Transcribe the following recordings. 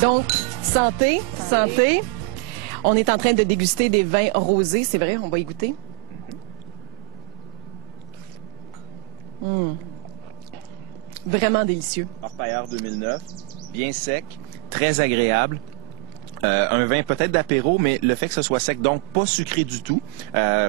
Donc, santé, santé. On est en train de déguster des vins rosés, c'est vrai, on va y goûter. Vraiment délicieux. Orpailleur 2009, bien sec, très agréable. Un vin peut-être d'apéro, mais le fait que ce soit sec, donc pas sucré du tout,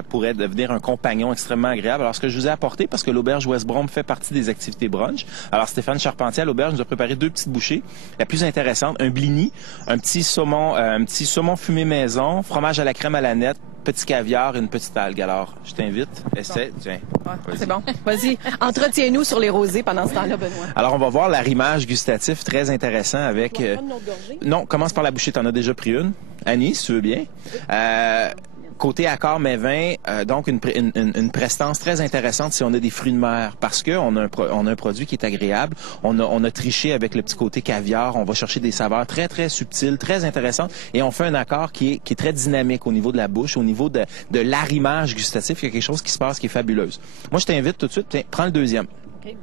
pourrait devenir un compagnon extrêmement agréable. Alors, ce que je vous ai apporté, parce que l'auberge West Brom fait partie des activités brunch. Alors, Stéphane Charpentier à l'auberge nous a préparé 2 petites bouchées. La plus intéressante, un blini, un petit saumon fumé maison, fromage à la crème à la nette, petit caviar et une petite algue. Alors, je t'invite, essaie, tiens. Ouais, c'est bon. Vas-y, entretiens-nous sur les rosés pendant ce temps-là, Benoît. Alors, on va voir l'arrimage gustatif très intéressant avec... Non, commence par la bouchée, t'en as déjà pris une. Annie, si tu veux bien. Côté accord mais vin, donc une prestance très intéressante si on a des fruits de mer, parce que on a un produit qui est agréable. On a triché avec le petit côté caviar. On va chercher des saveurs très très subtiles, très intéressantes, et on fait un accord qui est très dynamique au niveau de la bouche, au niveau de l'arrimage gustatif. Il y a quelque chose qui se passe qui est fabuleuse. Moi, je t'invite tout de suite. Tiens, prends le deuxième. Okay.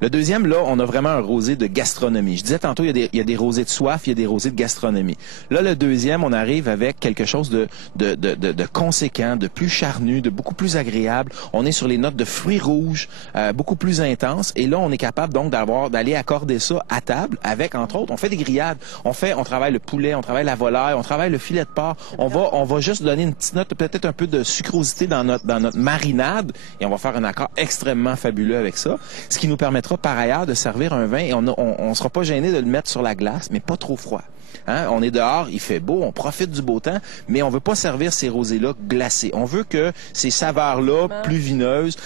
Le deuxième, là, on a vraiment un rosé de gastronomie. Je disais tantôt, il y a des rosés de soif, il y a des rosés de gastronomie. Là, le deuxième, on arrive avec quelque chose de conséquent, de plus charnu, de beaucoup plus agréable. On est sur les notes de fruits rouges, beaucoup plus intenses. Et là, on est capable donc d'aller accorder ça à table avec, entre autres, on fait des grillades. On travaille le poulet, on travaille la volaille, on travaille le filet de porc. On va juste donner une petite note, peut-être un peu de sucrosité dans notre marinade. Et on va faire un accord extrêmement fabuleux avec ça. Ce qui nous permettra par ailleurs de servir un vin et on sera pas gêné de le mettre sur la glace, mais pas trop froid. Hein? On est dehors, il fait beau, on profite du beau temps, mais on veut pas servir ces rosés-là glacés. On veut que ces saveurs-là, plus vineuses,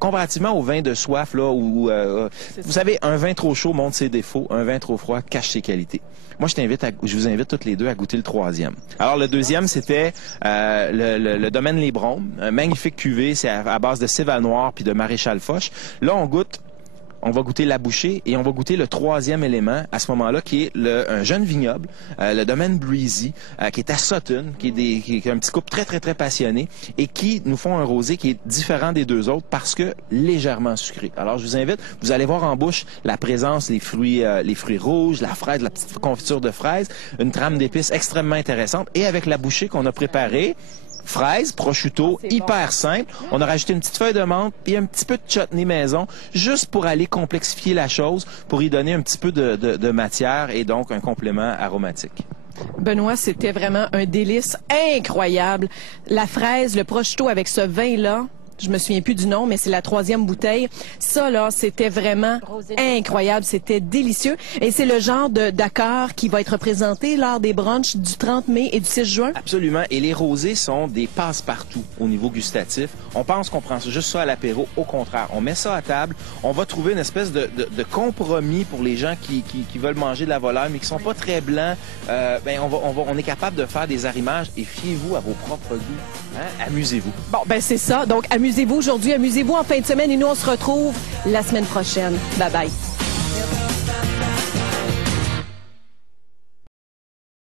comparativement au vin de soif, là, où vous savez, un vin trop chaud montre ses défauts, un vin trop froid cache ses qualités. Moi, je vous invite toutes les deux à goûter le troisième. Alors, le deuxième, c'était le domaine Les Bromes, un magnifique cuvée, c'est à base de Céval Noir puis de Maréchal Foch. Là, on va goûter la bouchée et on va goûter le troisième élément à ce moment-là qui est un jeune vignoble, le domaine Breezy, qui est à Sutton, qui est un petit couple très, très, très passionné et qui nous font un rosé qui est différent des deux autres parce que légèrement sucré. Alors, je vous invite, vous allez voir en bouche la présence des fruits rouges, la fraise, la petite confiture de fraises, une trame d'épices extrêmement intéressante et avec la bouchée qu'on a préparée, fraises, prosciutto, hyper simple. On a rajouté une petite feuille de menthe et un petit peu de chutney maison, juste pour aller complexifier la chose, pour y donner un petit peu de matière et donc un complément aromatique. Benoît, c'était vraiment un délice incroyable. La fraise, le prosciutto avec ce vin-là, je me souviens plus du nom, mais c'est la 3e bouteille. Ça, là, c'était vraiment incroyable. C'était délicieux. Et c'est le genre d'accord qui va être représenté lors des brunchs du 30 mai et du 6 juin? Absolument. Et les rosés sont des passe-partout au niveau gustatif. On pense qu'on prend juste ça à l'apéro. Au contraire, on met ça à table. On va trouver une espèce de compromis pour les gens qui veulent manger de la volaille, mais qui sont pas très blancs. On est capable de faire des arrimages et fiez-vous à vos propres goûts. Hein? Amusez-vous. Bon, ben c'est ça. Donc, amusez-vous aujourd'hui, amusez-vous en fin de semaine et nous, on se retrouve la semaine prochaine. Bye bye.